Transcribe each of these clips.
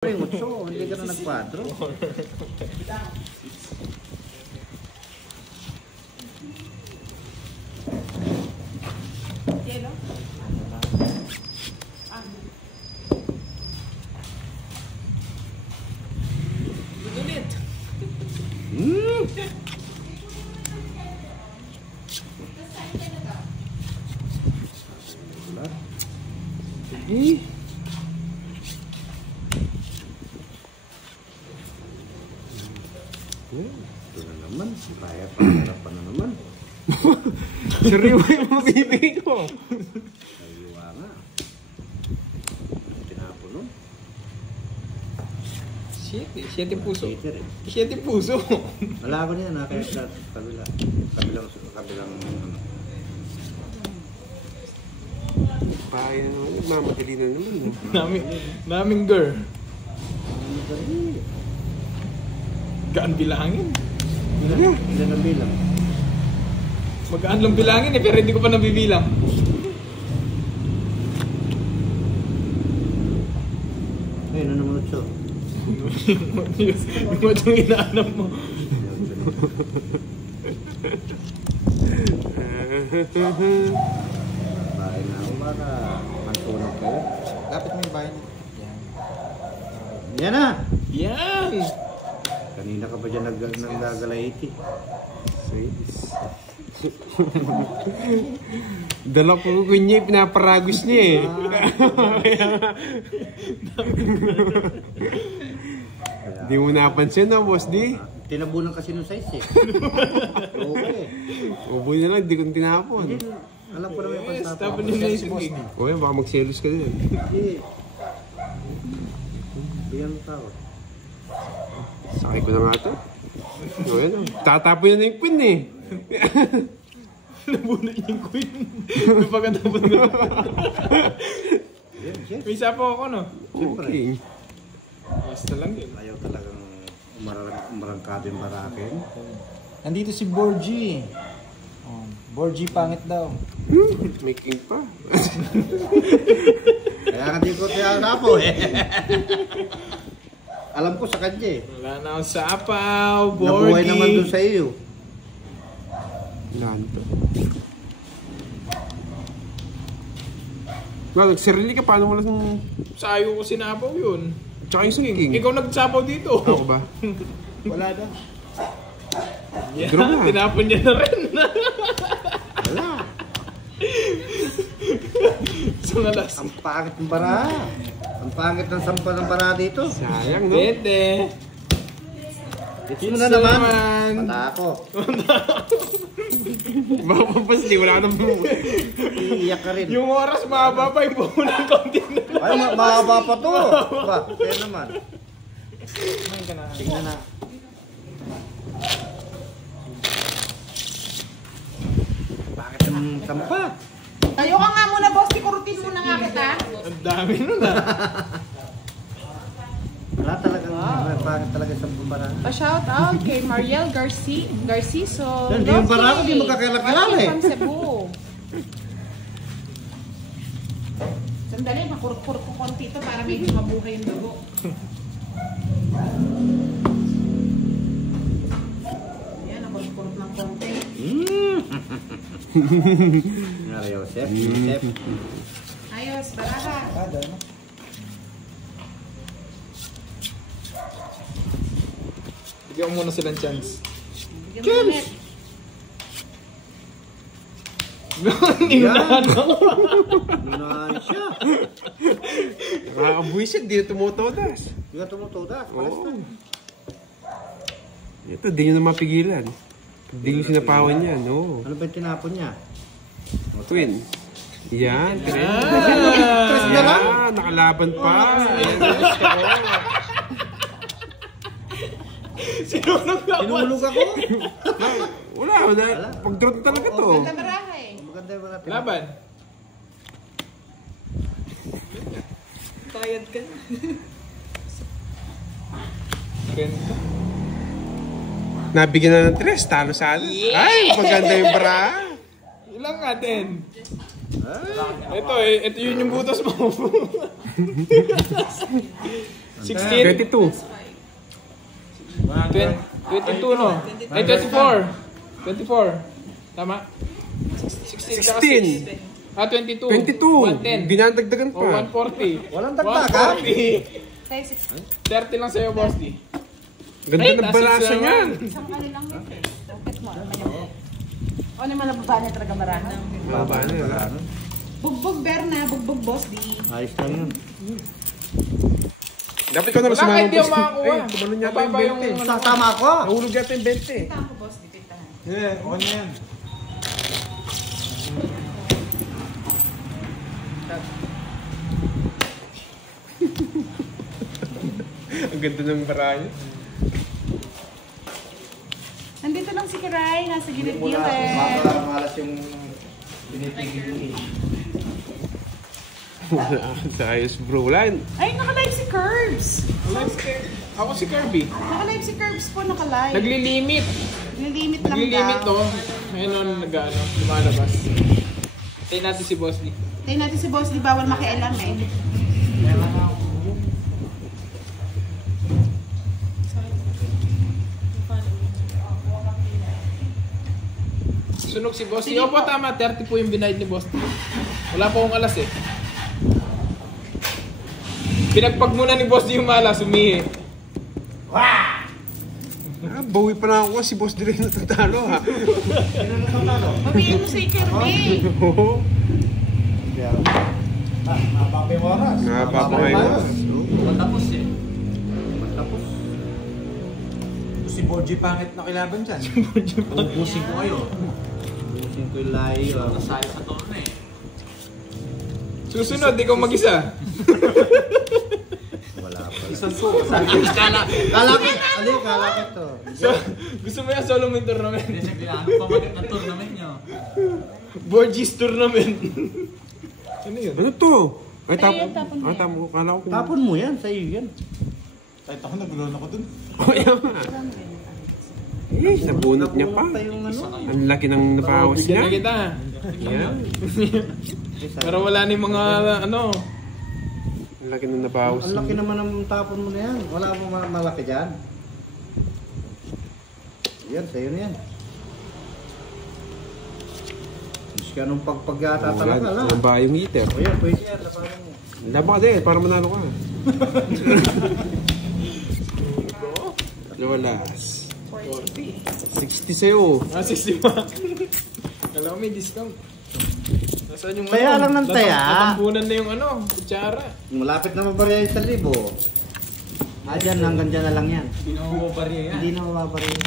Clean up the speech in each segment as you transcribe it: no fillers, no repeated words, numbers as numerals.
Hindi ka na nagkwadro. Ulit. Ito na naman. Kaya pangarapan na naman. Sariwa yung mabibigay ko. Sariwa nga. Tinapon nun. Siyete puso. Peter eh. Siyete puso. Wala ko niya. Kaya sa kabila. Kabilang ano. Pahay na naman. Mamadali na naman. Naming girl. Ano ba rin? Gaan bilangin. Ilan ang bilang? Magaan lang bilangin eh, pero hindi ko pa nabibilang. Ayun, ano naman ito? Yung matong inaanap mo. Bahay na ako baka magtunog kayo. Lapit mo yung bahay niya. Yan na! Yan! Kanina ka pa dyan nagagalaiti. Dala po ko niya, pinaparagos niya eh. Di mo napansin na, boss di? Tinabunan kasi nung size eh. Okay. Uboy na lang, di ko tinapon. Alam ko naman yung pantapon. Tapon yung nais mo. O yan, baka magselos ka din. Hindi. Bigyan mo tao. Sakay ko na nga ito. O yan, tatapon na yung queen eh. Nabunot yung queen. Napagkatapon na. May isa po ako, no? Okay. Basta lang yun. Ayaw talagang umarangkado yung barakin. Nandito si Borgie. Oh, Borgie pangit daw. May king pa. Kaya ka di ko tinasapo eh. Alam ko sa kanya eh. Wala na akong sapaw, Nabuhay boarding. naman doon sa iyo. Lanto. Nagsarili ka, paano mo lang... Sayo ko sinapaw yun. Tsaka yung king. Ikaw nagsapaw dito. Ako ba? Wala daw. Yeah, Draw na. tinapon niya na rin. Wala. So alas. Ang pangit ng bara. Ang pangit ng sampa ng bara dito. Sayang, no? Dede. Ito mo na naman. naman. Mata ako. Baka pampasli, wala ka nang Iiyak ka rin. Yung oras mahaba pa yung buo ng konti na. Ay, mahaba pa to. Ba, kaya naman. Kumain ka na. Tingnan na. Bakit ang sampa? Tayo ka nga muna, boss. Tikurutin muna nga kita. Ang dami nun ah. Wala talagang pangit talaga sa bara. Pa-shout out kay Mariel Garciso. Hindi yung bara ko, di magkakilala eh. From Cebu. Sandali, makurot-kurot ko konti ito para medyo mabuhay yung dugo. Ayan, nakurot-kurot ng konti. Nga Joseph. Joseph. Ayos, baraha. Kada, no? Bigyan ko muna silang chance. Bigyan mo ulit. Niunahan ako. Nunahan siya. Nakakabuisit, di na tumutodas. Hindi ka tumutudas. Pares Oo. na. Ito, di nyo na mapigilan. Di nyo sinapawan yan, oo. Ano ba yung tinapon niya? Twin. Yan, tres. Tres na lang? Yan, nakalaban pa. Sinunod ka pa. Tinulog ako. Wala. Pag-draw talaga to. Ganda baraha eh. Maganda yung mga tinapon. Laban. Bayad ka na. Ganda. Nabigyan na ng tres, talo sana. Ay, maganda yung bra. Ilang nga din. Ito yun yung butas mo. 16. 22. 22 no? Ay, 24. 24. Tama? 16. 16. Ah, 22. 22. 110. Binadagdagan O, pa. 140. Walang dagdagan. 140. Tayo 60. 30 lang sa'yo, Boss D. Ganda Ay, ng nasa balasa isa niyan. Isang ano lang yun eh. Rocket mo. O naman nababa niya talaga marami. Baba na yun. Bugbog Berna, bugbog Boss D. Ayos lang yun. Dapat ko na Wala sumama kahit di ako Boss D. makakuha. Ay, tumalon yata yung Mababa yung 20. ano. Tama ako. Nahulog yata yung 20. Pitaan ko Boss D, pitaan. Yeah, okay na yan. Ang ganda ng baraya. Nandito lang si Kiray, nasa gilid-gilid. Malas yung pinipigil. Sa ayos bro. Wala. Ay, nakalive si Curbs. Ako si Kirby. Nakalive si Curbs po, nakalive. Naglilimit. Nilimit lang Naglilimit daw. to. Ngayon nun nag-ano, lumalabas. Tayo natin si Boss D. Tayo natin si Boss, di bawal makialam eh. Sunog si Boss D. Opo, tama. 30 po yung binayad ni Boss D. Wala pa akong alas eh. Pinagpag muna ni Boss D yung malas, umihi. Ah, bawi pa lang ako. Si Boss D rin natatalo ha. Babayin mo si Kirby. Oo. Napapay mo oras. Napapangay ko. Matapos eh. Matapos. Si Borgie pangit na kilaban dyan. Ubusin ko kayo. Ubusin ko yung layo. Nasali sa torna eh. Susunod, ikaw mag-isa. Wala pa. Isang po. Kalapit. Ali, kalapit to. So, gusto mo yung solo mo yung tournament? Ano pa mag na tournament nyo? Borgie's tournament. Ano yun? Ano to? Ay, Ay, tapon mo yan. tapon ko. Kala ko kung... Tapon mo yan, sa'yo yan. Kahit ako nagulon ako dun. Oh, yan nga. Eh, nabunot niya pa. Yung ano. Ang laki ng nabawas Bigyan na niya. kita. Yan. Pero wala ni mga ano. Ang laki ng nabawas Ang laki niya. naman ng tapon mo na yan. Wala mo malaki dyan. Yan, sa'yo na yan. Mas ka nung pagpagyata talaga, ala. Ang ba yung heater? O yan, pwede yan. Lapanan mo. Laban ka din, para manalo ka. Lolas. 60 sa'yo. Ah, 60 pa. Kala ko may discount. Nasaan yung Taya lang ng taya. Natambunan na yung ano, kutsara. Malapit na mabarya yung 1,000. Dyan, hanggang dyan na lang yan. Hindi na mababarya yan. Hindi na mababarya yan.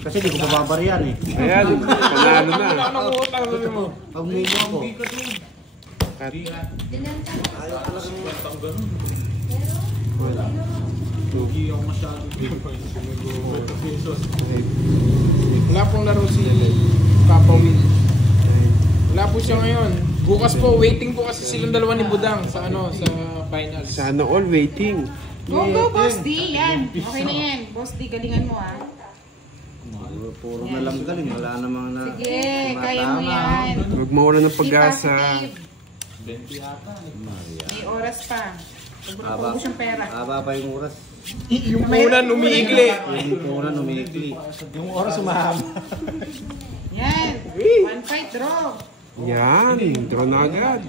Kasi di ko mababarya yan eh. Ayan, panalo na. Wala nang utang, sabi mo. Pag mumo ako. Wala pong laro si Papa Will. Wala po siya ngayon. Bukas po, waiting po kasi silang dalawa ni Budang sa ano, sa finals. Sana all waiting. Go, go, Boss D. Yan. Okay na yan. Boss D, galingan mo ah. Puro na lang galing. Wala namang na... Sige, kaya mo yan. Huwag mawala ng pag-asa. Be positive. May oras pa. Pagbubukas yung pera. Haba pa yung oras. Yung punan umiigli. Yung pura numikli. Yung oras umahaba. Yan. 1-5 draw. Yan, draw na agad.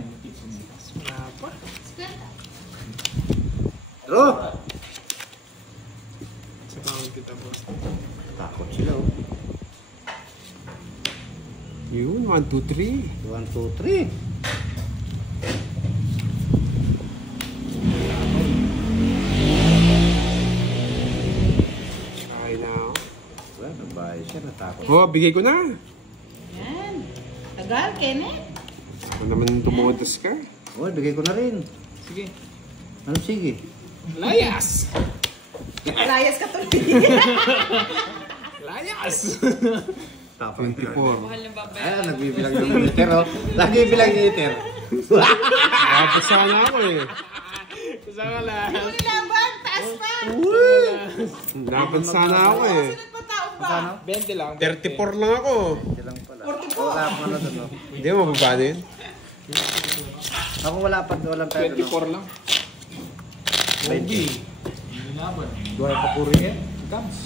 Bro! Sa tawag kita, boss. Takot sila oh. Yun, 1, 2, 3. 1, 2, 3. Ay na. Wala, nabayad siya. Natakot. Oh, bigay ko na. Yan. Tagal, Kenneth. Ako naman tumudas ka. Oh, bigay ko na rin. Sige. Ano sige? Layas! Layas ka tuloy. Layas! 24. Ay, nagbibilang yung liter oh. Nagbibilang yung liter. Tapos sana ako eh. Kasama lang. Uy, laban. Taas pa. Dapat sana ako eh. Sunod pa tao pa. 20 lang. 34 lang ako. Hindi lang pala. Wala pa na doon oh. Hindi mo mababa din. Ako wala pa, walang tayo doon. 24 lang. Bobby. 20. Dua pa puro yan. Gams.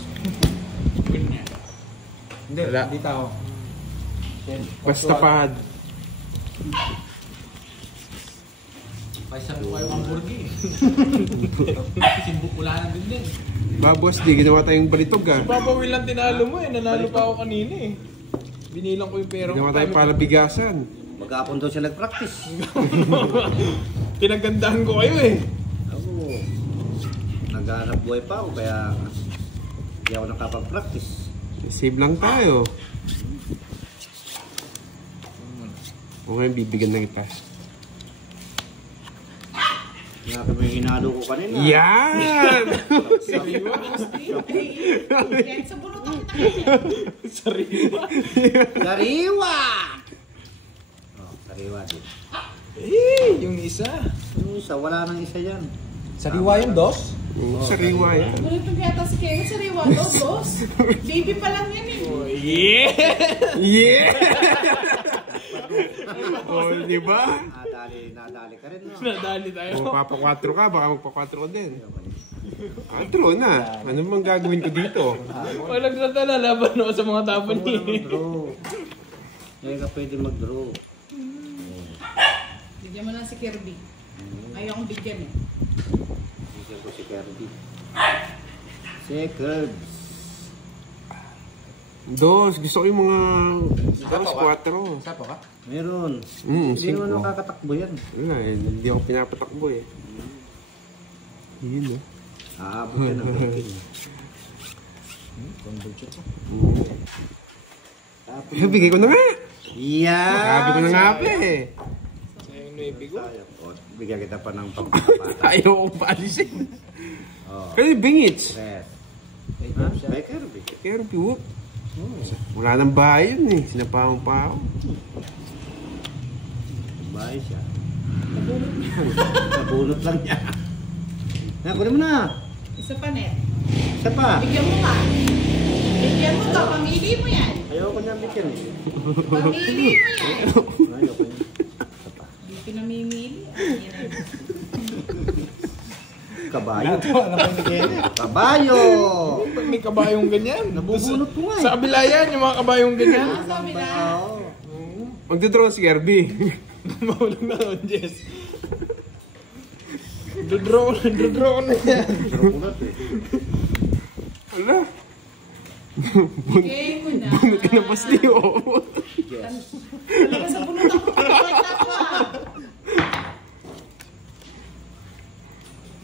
Hindi, Wala. hindi tao. Basta pad. Paisa ko kayo ang burgi. Simbukulanan din din. Babos, di ginawa tayong balitog Si Papa Will lang tinalo mo eh. Nanalo pa ako kanina eh. Binilang ko yung pera. Ginawa tayong palabigasan. Maghapon daw siya nag-practice. Pinagandaan ko kayo eh. Ako, naghahanap buhay pa ako kaya hindi ako nakapag-practice. Save lang tayo. Okay, bibigyan na kita. Kaya kami hinalo ko kanina. Yan! Sariwa. Kahit sa bunutan kita kasi. Sariwa. Sariwa! Oh, sariwa din. Eh, yung isa. Yung isa, wala nang isa yan. Sariwa yung dos? Sariwa yan. Ganito kaya si Kaya sariwa daw, boss. Baby pa lang yan eh. Oh, yeah! Yeah! Oh, di ba? Nadali ka rin, no? Nadali tayo. Kung magpapa-4 ka, baka magpa-4 ka din. 4 na. Ano bang gagawin ko dito? Walang natala, laban ako sa mga tapan Huwag ka niya. mag-draw. Ngayon ka pwede mag-draw. Bigyan mo lang si Kirby. Ayaw kong bigyan eh. Bigyan ko si Kirby. Seconds. Dos, gusto ko yung mga... Dos, 4. Sapa ka? Meron. Hindi 5. naman makakatakbo yan. Wala eh, hindi ako pinapatakbo eh. Yun eh. Aabot yan ang pagkin. Bigay ko na nga! Yeah! Sabi ko na nga pa eh. Sayang na ibigo. Oh, bigyan kita pa ng pagpapata. Ayaw kong paalisin. Oh, Kasi bingits. rest. Ha? May Kirby. Pero piwok. Wala nang bahay yun eh. Sinapahong pa ako. Bahay siya. Nabunot lang niya. Kunin mo na. Isa pa net. Isa pa. Bigyan mo ka. Bigyan mo ka. Pamili mo yan. Ayoko niya bigyan eh. Pamili mo yan. Ayoko niya. Isa pa. Hindi pinamimili. Ayan na. Kabayo. Alam ko yung Kenneth. Kabayo! Pag may kabayong ganyan. Nabubunot ko nga eh. Sa kabila yan, yung mga kabayong ganyan. Ah, sabi na. Oo. Magdodraw si Kirby. Mawalang na nun, Jess. Dodraw na yan. Nakulot eh. Wala. Bigay mo na. Bunot ka na pasliyo. Yes. Talaga sa bunot ako. Pagkakita ko ah.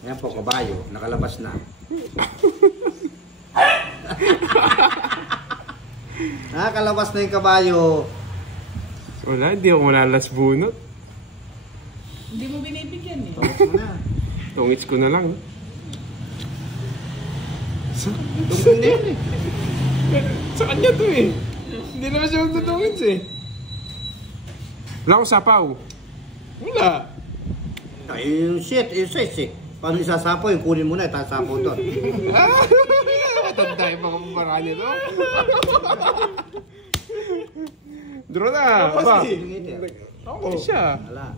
Ayan po, kabayo. Nakalabas na. Nakalabas na yung kabayo. Wala, hindi ako malalas bunot. Hindi mo binibigyan eh. Tawag mo na. Tungits ko na lang. Tungkol na yun eh. Sa kanya to eh. Hindi naman siya magtutungits eh. Wala akong sapaw. Wala. Ay, yung shit, yung size eh. Paano isasapo yung kunin mo na, itasapo doon. Matanda yung mga pumara nito. Draw na. Ba? Ako. Siya. Wala.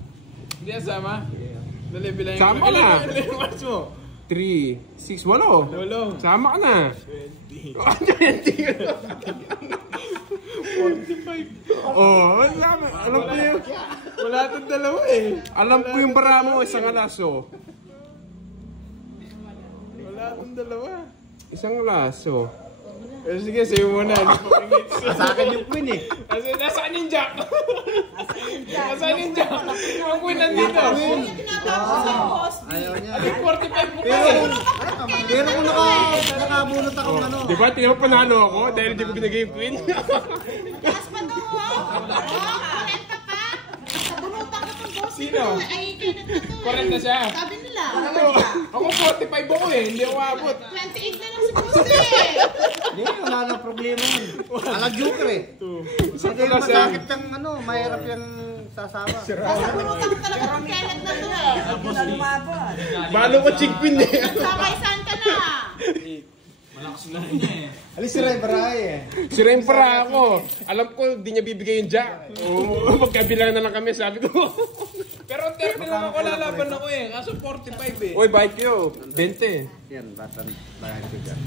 Hindi asama. Dali, bilangin Sama mo. na. Ilan yung marks mo? 3, 6, 8. Lolo. Sama ka na. 20. Oh, alam ko yung... Wala itong dalawa eh. Alam ko yung bara mo, isang alaso. Wala itong dalawa. Isang alaso. Pero sige, sa'yo muna. Sa akin yung queen eh. Kasi nasaan yung Jack? Nasaan yung Jack? Yung queen nandito. Yung tinatapos sa boss. Ayaw niya. Ay, 45 po Pero, kayo. pero kung nakabunot akong ano. Di ba, tingnan mo panalo ako dahil di ko binigay yung queen. Taas pa to oh. Oh, 40 pa. Sa bunutan ko itong boss. Sino? Ay, kinit na to. 40 siya. Sabi nila. Ako 45 ako eh. Hindi ako abot. 28 na lang si boss eh. Hindi, wala nang problema yun. Alag joker eh. Isang Hindi alaso. masakit yung ano, mahirap yung sasama. Sa bunutan ko talaga itong kailan na to eh. Balo ko chick queen eh. Sabay saan ka na? Malakas na rin niya eh. Alis si Ray Baray eh. Sira yung para ako. Alam ko, di niya bibigay yung jack. Magkabilang na lang kami, sabi ko. Pero ang term lang ako lalaban ako eh. Kaso 45 eh. Uy, bike yo. 20. Yan, batan. Bayan ko dyan.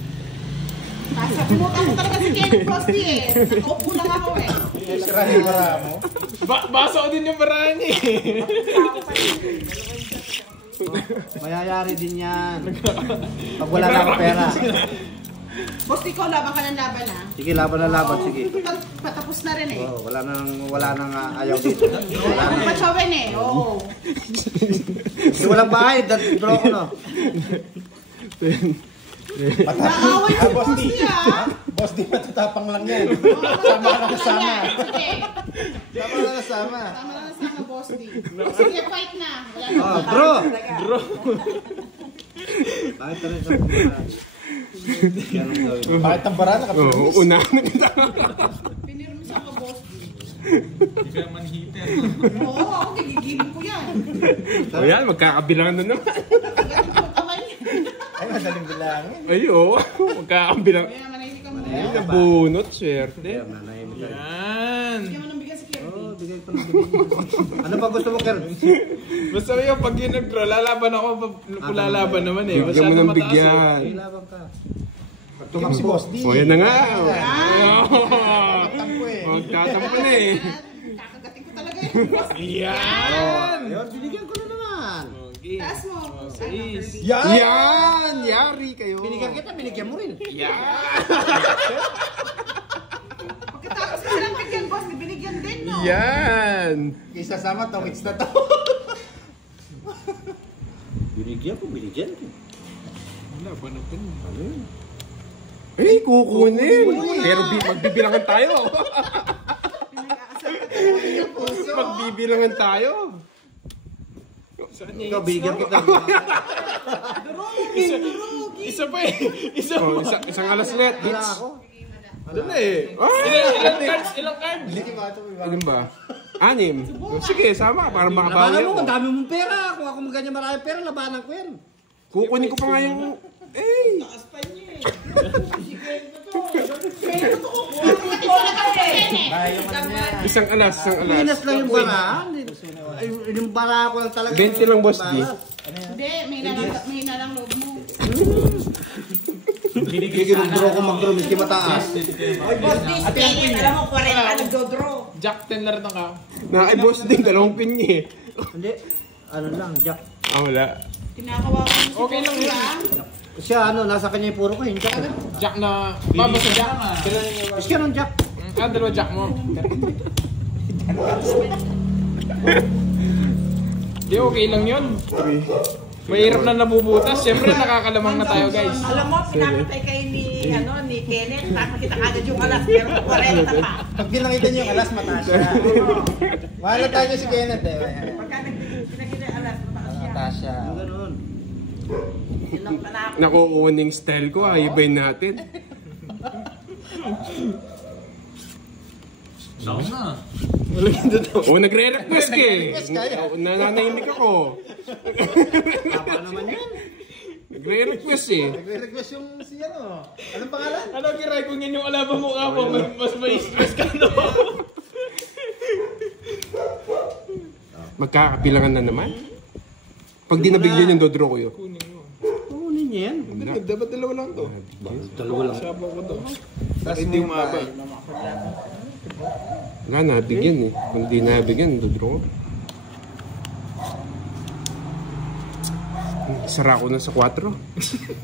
Nasa bumutan ko talaga si Kenny Frosty eh. Nakaupo lang ako eh. Si Ray Baray mo. Basa ko din yung barahan eh. Mayayari din yan. Pag wala na akong pera. Boss, ikaw laban ka ng laban ha. Sige, laban na laban. Sige. Patapos na rin eh. Oh, wala nang ayaw dito. Wala nang patsawin eh. Oo. Kasi walang bahay. Draw ko no. Naaway si Boss D. Frosty ha. Boss D, matatapang lang yan. Sama ka lang sama. Sige. Sama lang kasama. Tama lang na sana, Boss D. Sige, fight na. Wala na. Oh, draw. Bakit ka rin sa Bakit ang bara nakapirmis? Oo, una na kita. Pinirmis ako, Boss D. Hindi ka man hitter. Oo, ako gigigilin ko yan. O yan, magkakabilangan na naman. Galing ko kamay niya. Ay, madaling bilangin. Ay, oo. Magkakabilang. Kaya manahimik ka muna. Ay, nabunot, swerte. Yan. Bigyan mo ng bigas si Kirby. Oh, bigay ko ng bigay. Ano ba gusto mo, Ker? Basta yun, pag yun nag-draw, lalaban ako. Lalaban naman eh. Bigyan mo Masyado ng mataas eh. bigyan. May laban ka. Tumak si Boss D. O, yan na nga. Tampo eh. Magtatampo na eh. Kakagating ko talaga yun. Yan! Ayun, binigyan ko na naman. Okay. Taas mo. Is. Yan! Yan! Yari kayo. Binigyan kita, binigyan mo rin. Pagkatapos ka lang bigyan, Boss, binigyan din, no? Yan! Isa sama, tawits na to. Binigyan ko. Wala ba natin? Ano yun? Eh, kukunin. Pero magbibilangan tayo. Magbibilangan tayo. Saan niya Ikaw, binigyan kita. Isa pa eh. Isa Oh, pa. isang alas ulit. Wala ako. Doon na eh. Ah! Ilang cards? Ano ba? 6. Sige, sama ka para makabawi Labanan mo, ako. ang dami mong pera. Kung ako maganyan maraming pera, labanan ko yan. Kukunin ko pa nga yung... Eh! Isang alas. Pinas lang yung baraan. Yung bara ko lang talaga. 20 lang, Boss D. Hindi, may nalang loob mo. Gigil-draw ko mag-draw, miski mataas. Boss, this Kenny, alam mo, 40 ka nagdodraw. Jack 10 na rin ang ka. Nakay Boss din, 2 pin niya eh. Hindi, ano lang, Jack. Ah, wala. Kinakawa ko si Okay lang Boss, yun. ha? Siya, ano, nasa kanya yung puro ko, yung Jack. Jack na... Babasa Jack. Miski anong Jack? Dalawa Jack mo. Di, okay lang yun. Mahirap na nabubutas. Siyempre, nakakalamang na tayo, guys. Alam mo, pinapatay kayo ni Kenneth, nakakita kagad yung alas, pero 40 pa. Pag pinakita niyo yung alas, mataas siya. Mahala tayo si Kenneth eh. Pagka pinakita yung alas, mataas siya. Mataas siya. Ganun. Yun ang panakot. Nakukuning style ko, ibayin natin. Down na. O, nagre-request ka eh. Nananahimik ako. Tapa naman yan. Nagre-request eh. Nagre-request yung si ano. Anong pangalan? Ano, Kiray, kung yan yung alaban mo ka po, mas may stress ka, no? Magkakabilangan na naman. Pag di nabigyan yung dodraw ko yun. Kunin niya yan. Dapat dalawa lang to. Dalawa lang. Sabaw ko to. Hindi umaba. Wala, nabigyan eh. Kung di nabigyan, dodraw ko. Sara ko na sa 4.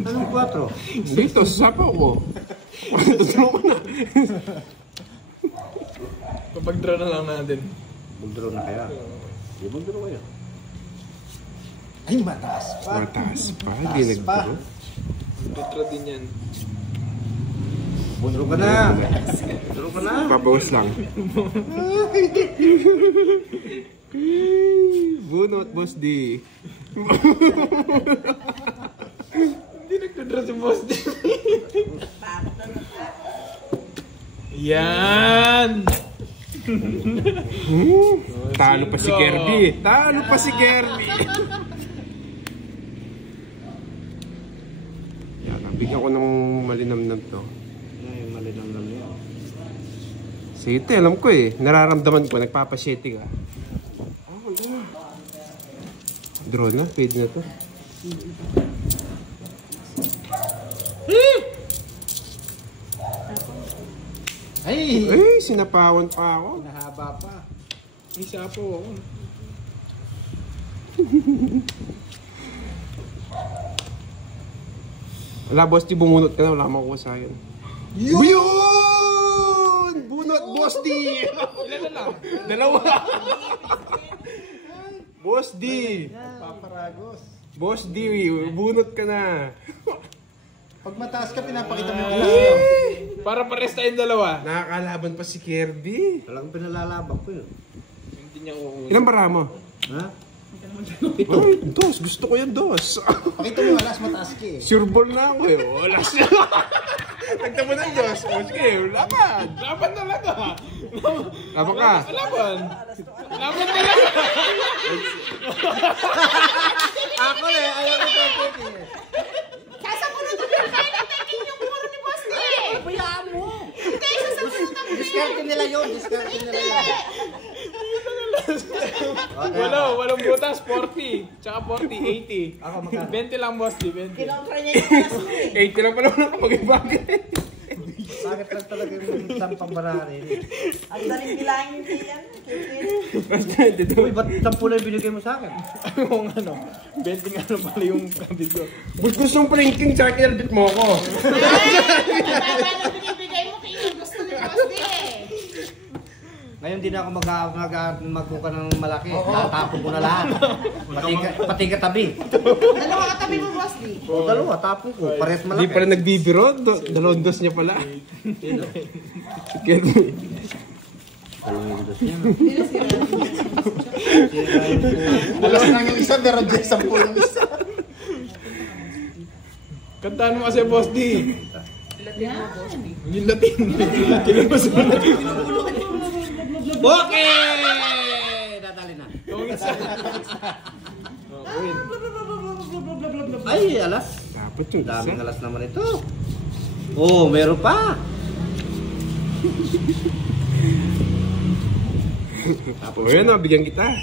Anong 4? Dito, sa sapaw ko. Dodraw ko na. Papag-draw na lang natin. Mag-draw na kaya. Hindi mag-draw kayo. Ay, mataas pa. Mataas pa, hindi Mataas pa. nagdraw. Draw din yan. Mag-draw ka na. Mag-draw ka na. Pabawas lang. Bunot, Boss D. Hindi nagdadraw si Boss din. Yan! Talo pa si Kirby. Talo pa si Kirby. Yan, Bigyan ko ng malinamnam to. Ay, malinamnam niya. Sige, alam ko eh. Nararamdaman ko, nagpapasyete ka. Oh, na. Draw na, pwede na to. Ay! Ay, sinapawan pa ako. Nahaba pa. Isa po ako. Wala, boss, di bumunot ka na. Wala makuha sa akin. Yun! Bunot, boss, di! Ilan na lang? Dalawa! Boss D! Paparagos. Boss D, bunot ka na. Pag mataas ka, pinapakita mo yung class. Para pares tayong dalawa. Nakakalaban pa si Kerdy. Talagang pinalalaban ko yun. Hindi niya uuwi. Ilang bara mo? Ha? Ay, dos. Gusto ko yan, dos. Pakita mo yung alas, mataas ka eh. Sure ball na ako eh. Wala siya. Nagtamo ng dos. O sige, laban. Laban talaga. Laban ka. Laban. Laban talaga. Ako eh, ayaw ko ito. Sasabunutan mo kayo ng taking yung puro ni Boss D. Bayaan mo. Hindi, sasabunutan mo. Diskarte nila yun, diskarte nila yun. Walang butas, 40. Tsaka 40, 80. Ako magkano? 20 lang, Boss D, 20. Kinontra niya yung alas mo eh. 80 lang pala ako nakapag-ibagay. Bakit lang talaga yung sampang barari? Ang daling bilangin niya yan. Uy, ba't 10 lang binigay mo sa akin? Kung ano, 20 nga lang pala yung kabit ko. Ba't gusto mong pranking sa akin, albit mo ako? Baba na binibigay mo kayo gusto ni Boss D eh. Ngayon din ako magbuka ng malaki. Tatapon ko na lahat. Pati katabi. Dalawa katabi mo, Boss D. O dalawa, tapon ko. Pares Hindi malaki. pala nagbibiro. Dalawang dos niya pala. Kerdy. Dalawang dos niya. Alas lang yung isa, pero 10 yung isa. Kantaan mo kasi, Boss D. Yung Latin. Kilabas mo na. Okay! Dadali na. Yung isa. Ay, alas. Dapat yung Daming isa. alas naman ito. Oh, meron pa. O yan o, bigyan kita.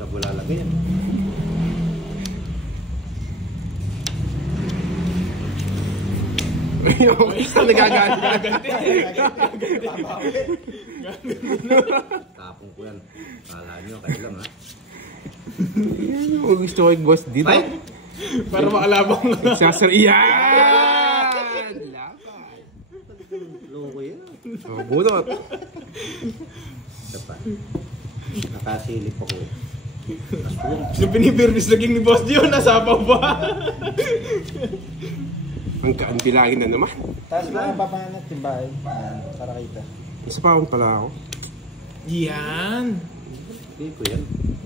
Tabula lang yan. Ayun, isa nagagalit. Tapon ko yan. Kala nyo, kayo lang ha. Kung gusto ko yung boss dito. Ay! Para makalabang na. Nagsasar... Yan! Laban. Loko yan. O, bunot. Isa pa. Nakasilip ako. Yung pinibirnis laging ni Boss D yun, nasapaw ba? Ang kaanbilagin na naman. Tapos lang ang papangat yung bahay. Para kita. Isa pa akong pala ako. Yan. Hindi ko yan.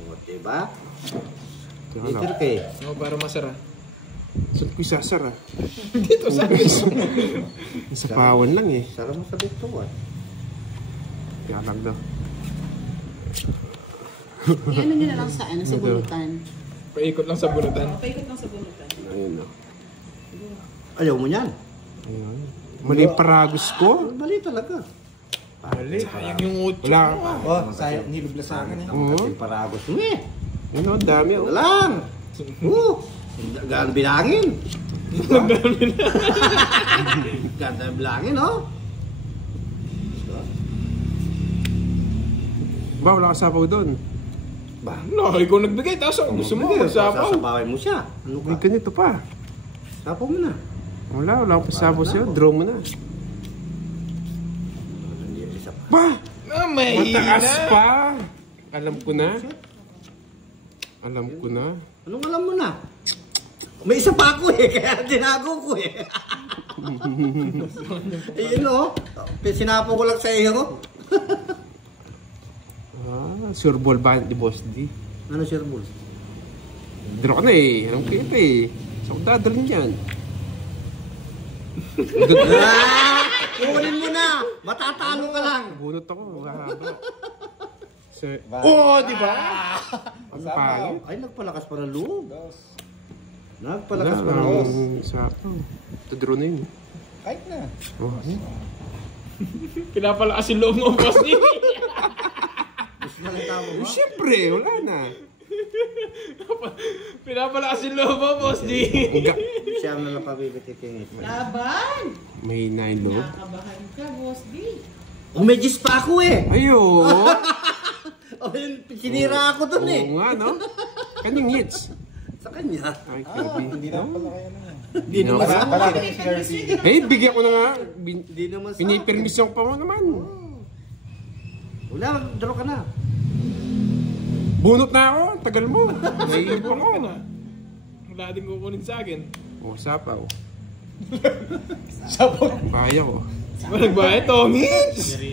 O, diba? Kaya Liter lang. ka eh. No, para masara. Saan ko isasar ah? Dito sa akin. Isapawan lang eh. Sarap mo sa dito ah. Kaya lang daw. Iyan nyo na lang sa ano, sa bulutan. Paikot lang sa bunutan. Paikot lang sa bunutan. Ayun o. Ayaw mo yan. Ayun. Mali yung paragos ko. Mali talaga. Mali. Sayang yung utso. Wala. Oh, sayang, nilubla sa akin eh. Oo. Ang paragos mo eh. Yun o, dami o. Wala lang. Gaan bilangin. Gaan bilangin, oh. Ba, wala kasapaw doon. Ba? No, ikaw nagbigay. Tapos gusto mo magsapaw. Sasabawin mo siya. Ano May ka? ganito pa. Sapaw mo na. Wala akong pasapaw sa'yo. Draw mo na. Isa pa. Ba! Ah, may Mataas hina. pa! Alam ko na. Alam ko na. Anong alam mo na? May isa pa ako eh, kaya tinago ko eh. Ayun oh, sinapo ko lang sa iyo. Sure ball ba ni Boss D? Ano sir Bull? Draw ko na eh. Alam ko ito eh. Saan ko dadalhin yan? Kunin mo na! Matatalo ka lang! Bunot ako. Mahaba. Oh, di ba? Ang pangit. Ay, nagpalakas pa ng loob. Nagpalakas pa Wala, ng boss. sapaw. Ito-draw na yun. Kahit na. Oh. Pinapalakas yung loob mo, boss D. Gusto na lang tama ba? Siyempre, wala na. Pinapalakas yung loob mo, boss D. Siya na lang pabibititingin. Laban! May 9 loob. Nakabahan ka, boss D. Umedis pa ako eh. Ayo! Oh, sinira ako dun eh. Oo nga, no? Kanyang hits. Sa kanya. Ay, Kirby. Hindi na pala kayo na. Hindi naman. Parang si Kirby. Eh, bigyan ko na nga. Hindi naman sa Pinipermisyon pa mo naman. Wala, draw ka na. Bunot na ako. Tagal mo. Naiibo ko. Wala din kukunin sa akin. Oh, sapaw. Sabog. Kaya ko. Walang bayad, Tommy.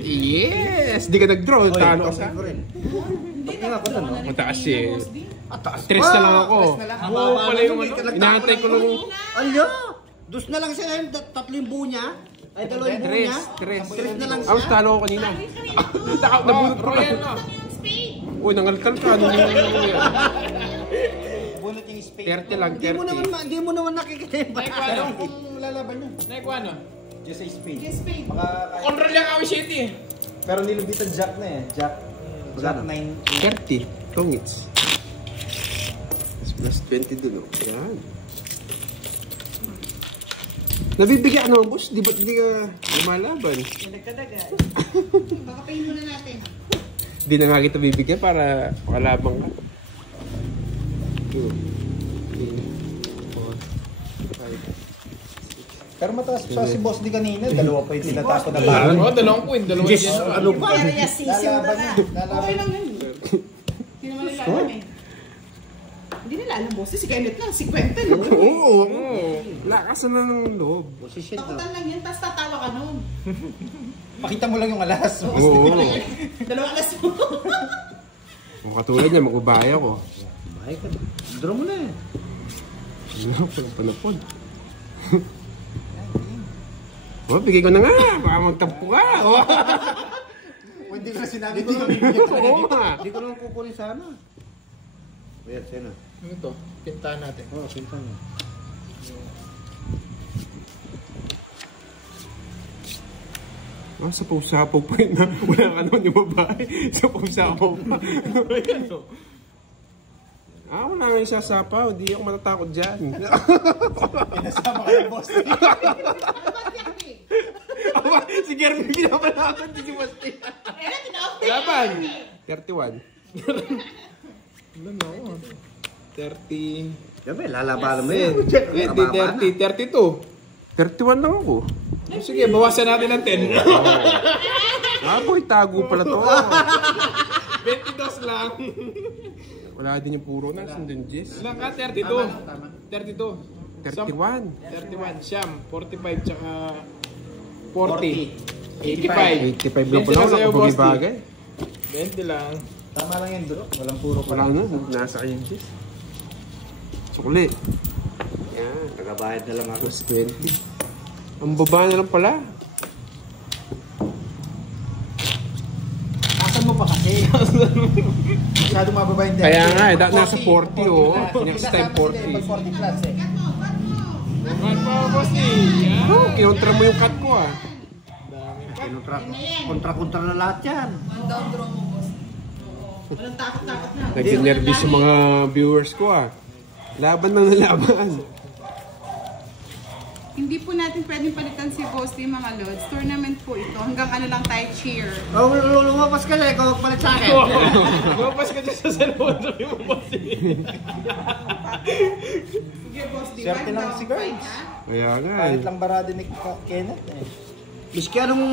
Yes! Di ka nag-draw. Talo ka sa Ko rin. Ba't nga ako no? mataas eh. Ataas Tres na lang ako. Oo, pala yung ano. Inaantay ko lang. Alyo! Dus na lang siya ngayon. Tatlo yung buo niya. Ay, dalawa yung buo niya. Tres. Tres na lang Ang siya. talo ko kanina. Nabunot ko lang. Uy, nangalkal ka. Ano yung Bunot yung spade. 30 lang, Di mo naman nakikita yung Pero kung lalaban nyo. Naiko ano? Just say spade. Yes, babe. Baka Control lang ako shit eh. pero nilubitan jack na eh. Jack 9. 30. Tongits. Plus 20 dun. Yan. Nabibigyan ka naman, boss. Di ba't di ka lumalaban? Nagkadaga. Baka pahin muna natin. Di na nga kita bibigyan para makalabang ka. 2, 3, 4, 5. Pero mataas pa si Boss D kanina. Dalawa pa yung tinatapon na bala. Oo, dalawang queen. Dalawang Yes, queen. ano ba? Kaya sisiw na Lalaban ka. yun. Okay Lalaban. lang yun. Hindi naman nila alam eh. Hindi nila alam, boss. Si Kenneth lang. Si Quentin. Oo. Lakas na ng loob. Position na. Takutan lang yan. Tapos tatawa ka nun. Pakita mo lang yung alas. Oo. Dalawang alas mo. Kung katulad niya, mag-ubaya ko. Ay, draw mo na eh. Ano, palang panapod. Oh, bigay ko na nga. Baka magtampo ka. Oh. Hindi ko na sinabi ko na bibigyan ko. Oo nga. Hindi ko naman kukunin sana. Ayan, siya na. Ano to? Pintahan natin. Oo, pinta niya. Ah, sapaw-sapaw pa yun na. Wala ka naman yung babae. Sapaw-sapaw pa. Ah, wala nga yung sasapaw. Hindi ako matatakot dyan. Pinasama ka ng Boss D. Aba, si Gerby pinapalaban din si Basti. Laban! 31. Ano na ako? 30. Sabi, lalabanan mo yan. 20, 30, 32. 31 lang ako. Sige, bawasan natin ng 10. Ah, boy, tago pala to. 22 lang. Wala din yung puro na. Sundin, Jess. Ilan ka? 32. 32. 31. 31. Siyam. 45 tsaka 40. 85. 85 lang pala. Wala ko bagay. 20 lang. Tama lang yan, bro. Walang puro pa. Wala na. Nasa kayo, Jess. Sukli. Yan, tagabayad na lang ako. Plus 20. Ang baba na lang pala. Asan mo pa kasi? Masyado mababa yung Kaya nga, Pag nasa 40, oh. plus. Next time, 40. Pag 40 plus eh. One pa, boss eh. Oh, kinontra mo yung cut ko ah. Kontra-kontra na lahat yan. Walang takot-takot na. Nag-nervous yung mga viewers ko ah. Laban na laban. Hindi po natin pwedeng palitan si Boss D, mga lods. Tournament po ito. Hanggang ano lang tayo, cheer. Oh, lumapas ka lang. Ikaw magpalit sa akin. Lumapas ka dyan sa cellphone. Sabi mo, boss eh. Sige, Boss D. Swerte lang si Girls. Fight, ha? Kaya nga Kahit eh. lang barado ni Kenneth eh. Miski anong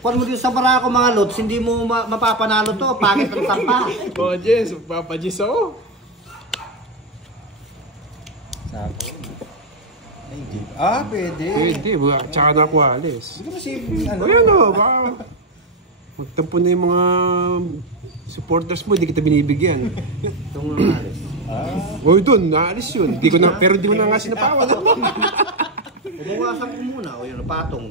kung mo dito sa barako mga lots, hindi mo mapapanalo to. Pangit ang sampa. Oh, Jess. Papa-Jess ako. Sako. Ay, hindi. Ah, pwede. Pwede, tsaka na ako alis. Hindi mo si, ano? Ayan o, baka magtampo na yung mga supporters mo, hindi kita binibigyan. Itong mga alis. Oy, doon, naalis yun. Di ko na, pero di mo na nga sinapawan. Bumawasan ko muna. O yun, patong.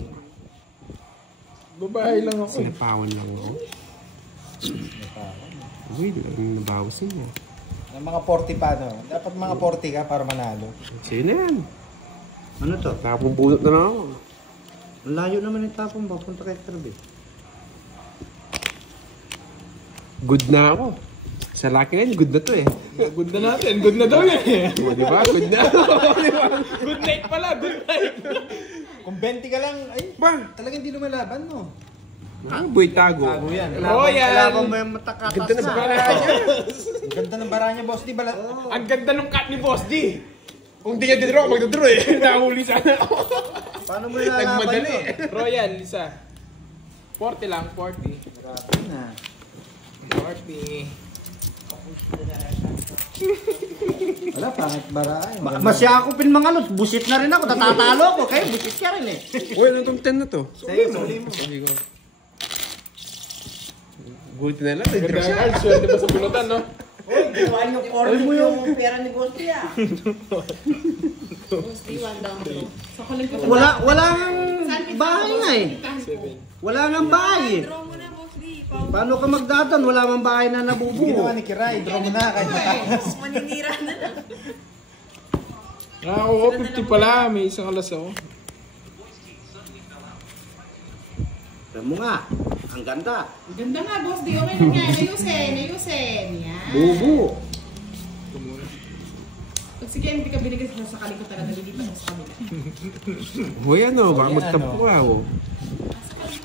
Babae lang ako. Sinapawan lang ako. Uy, nabawasin niya. Ng mga 40 pa, no? Dapat mga 40 ka para manalo. Sino yan? Ano to? Tapong bunot na lang ako. Ang layo naman yung tapong ba? Punta kay Kirby. Good na ako. Sa laki ngayon, good na to eh. Good na natin. Good na daw yan eh. O, di ba? Good na. Good night pala. Good night. Kung 20 ka lang, ay, Ba? talagang hindi lumalaban, no? Ah, boy tago. Tago yan. Royal. Kailangan mo yung matakatas Ganda na bara niya. Ang ganda ng bara niya, boss. Di ba? Ang ganda ng cut ni Boss D. Kung di niya didraw, magdadraw eh. Nahuli sana ako. Paano mo nilalaban Nagmadali. yun? Royal, isa. 40 lang, 40. Grabe na. 40. Wala, pangit bara. Masya ako pinmangalot. Busit na rin ako. Tatatalo ako. Kaya busit ka rin eh. Uy, ano itong 10 na to? Sa'yo, suli mo. Sabi ko. Buti na lang. Nag-draw siya. Nagdragal, swerte ba sa bunutan, no? Uy, ginawa niyo corner yung pera ni Boss D ah. Wala ngang bahay nga eh. 7. Wala ngang bahay eh. Paano ka magdadon? Wala mang bahay na nabubuo. Ginawa ni Kiray, draw mo na kahit matakas. Maninira na lang. Ako, 50 pala. May isang alas ako. Alam mo nga, ang ganda. Ang ganda nga, Boss D. Okay na yan. Ayusin. Yan. Bubo. Pag sige, hindi ka binigay sa sakali ko talaga. Lilipat mo sa kabila. Uy, ano? Baka magtampo ka ako.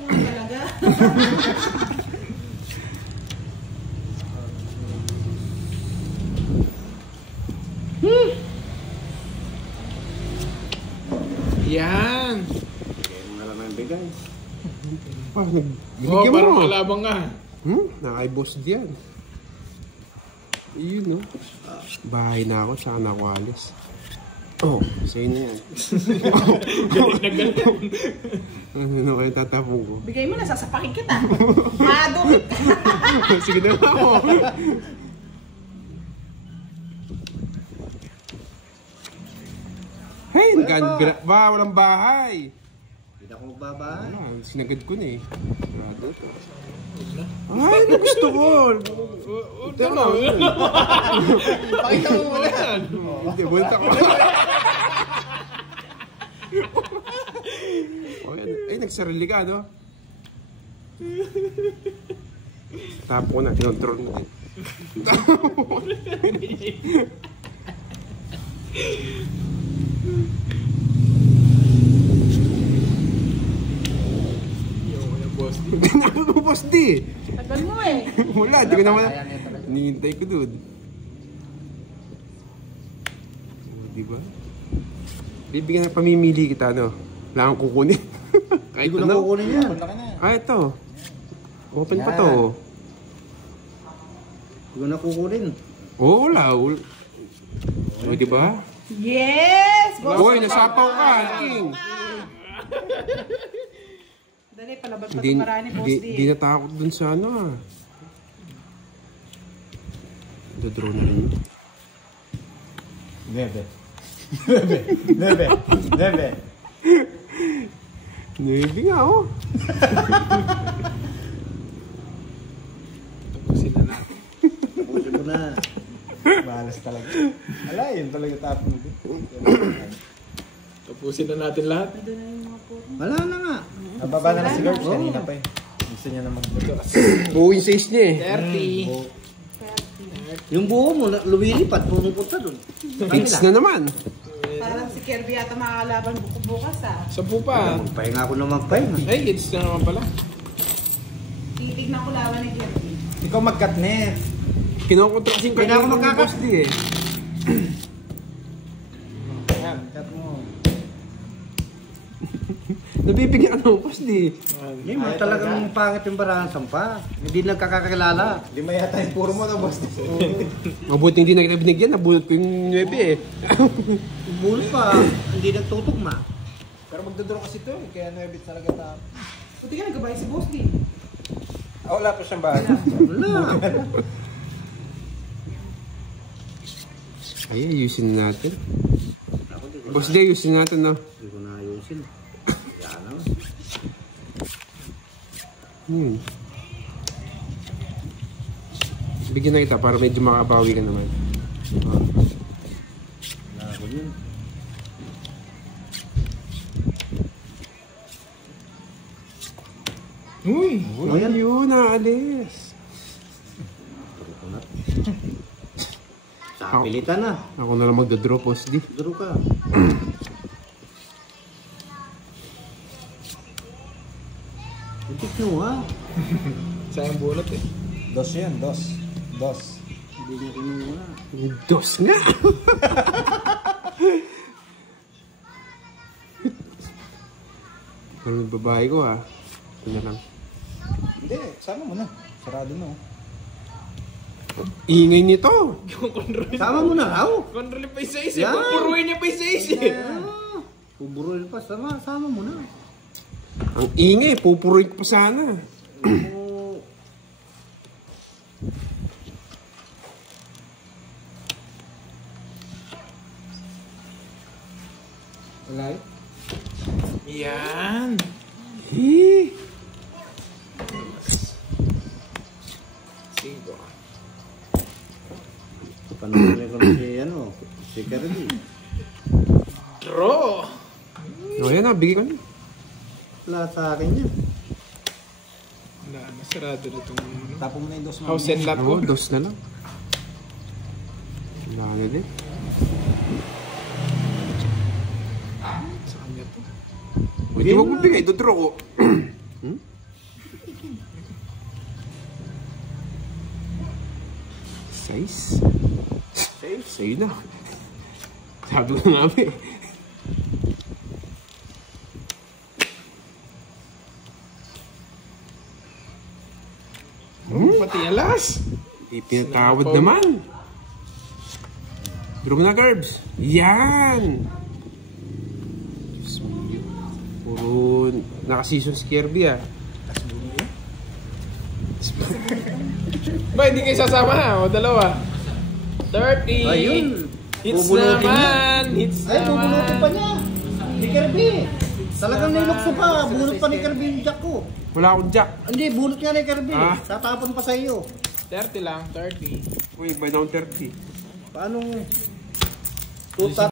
Talaga. Yan. Wala nang bigay. Pa, Oh, binigyan parang mo. kalabang ka. Nakay-boss diyan. Iyon, no? Bahay na ako, saka na ako alis. Oh, sa'yo na yan. Galit na galit. Ano kayo tatapong ko? Bigay mo na, sasapakin kita. Mado. Sige na ako. Hey, ba, walang bahay. Hindi na ako magbabahay. Wala, sinagad ko na eh. Grado to. Ay, ano gusto ko? Ito na. Pakita mo wala. Hindi, bulta ko. Ay, nagsarili ka, no? Tapo ko na, kinontrol mo din. Boss D. Ano boss di? Tagal mo eh. Wala, di ko naman. Hinihintay ko doon. Diba? Bibigyan ng pamimili kita, no? Wala kang kukunin. Kahit Hindi ko na ano. kukunin yan. Punta ka na. Ah, ito. Open pa Yan. to. Hindi ko na kukunin. Oo, wala. O, diba? Yes! Boss. Uy, nasapaw ka, King. Dali, palabas pa Hindi, itong marani, Boss D. di natakot dun sa ano, ah. Dodraw na rin. 9. Navy nga, oh. Tapusin na natin. Tapusin ko na. Malas talaga. Ala, yun talaga tapon ko. Tapusin na natin lahat. Wala na nga. Nababa na si George, kanina pa eh. Gusto niya na mag-box. Buuin size niya, eh. 30. Yung buho mo, lumilipat, pumupunta doon. Fix na naman. Parang si Kirby yata makakalaban bukas ah. 10 pa. Magpahinga ako na magpahinga. Ay, kids na naman pala. Titignan ko laban ni Kirby. Ikaw mag-cutnet. Kinokontra kasing Hindi na ako ng magkakas- boss di, eh. Yan, cut mo. Nabibigyan ka ng boss di. Hindi mo talagang pangit yung barahan sampa. Hindi nagkakakilala. Lima yata yung puro mo na, boss. Mabuti hindi na kita binigyan, nabulot ko yung 9 eh. Bulo pa, hindi nagtutugma. Pero magdodraw kasi to eh, kaya 9 talaga tapon. Buti ka nagkabay si Boss D. Wala pa siyang bahay. Wala. Ay, ayusin natin. Ako, di ko Boss di, ayusin natin, no? Hindi ko na ayusin. Yan na. Bigyan na kita para medyo makabawi ka naman. Ako yun. Uy! Ayan yun, naalis. Sa pilitan na. Ako na lang magda-draw post di. Duro ka. Itik nyo ha. Sayang bunot eh. Dos yan, dos. Dos. Hindi nyo kinuha. Dos nga! Ano yung babae ko ha? Ito na lang. Hindi, sama mo na. Sarado na. Ingay nito! Yung control. Sama mo na raw. Control pa yung size eh. Yan. Pupuruin niya pa yung size eh. Puburol pa. Sama mo na. Ang ingay, pupuruin ko pa sana. Oo. Wala eh. Yan. Eh! Cinco. Panoorin ko na si Kirby. Draw. O yan na, bigay ko na. Wala sa akin yan. Wala na, sarado na itong ano. Tapo mo na yung dos mo. House and lot ko. Oo, dos na lang. Wala na din. Sa kanya to. Hindi mo bigay, dodraw ko. Hmm? Size? Sa'yo na. Sabi ko nga ba eh. Pati alas. Hindi pinatawad naman. Draw mo na, Garbs. Yan! Diyos mo. Puro naka-season si Kirby ah. Ba, hindi kayo sasama ha? O dalawa. 30. Ayun. Hits Bubunutin naman. Hits Ay, bubunutin pa naman. niya. Ni Kirby. Talagang nilukso pa. Bunot pa ni Kirby yung jack ko. Wala akong jack. Hindi, bunot nga ni Kirby. Ah. Tatapon pa sa iyo. 30 lang, 30. Uy, by down 30. Paano? Tutat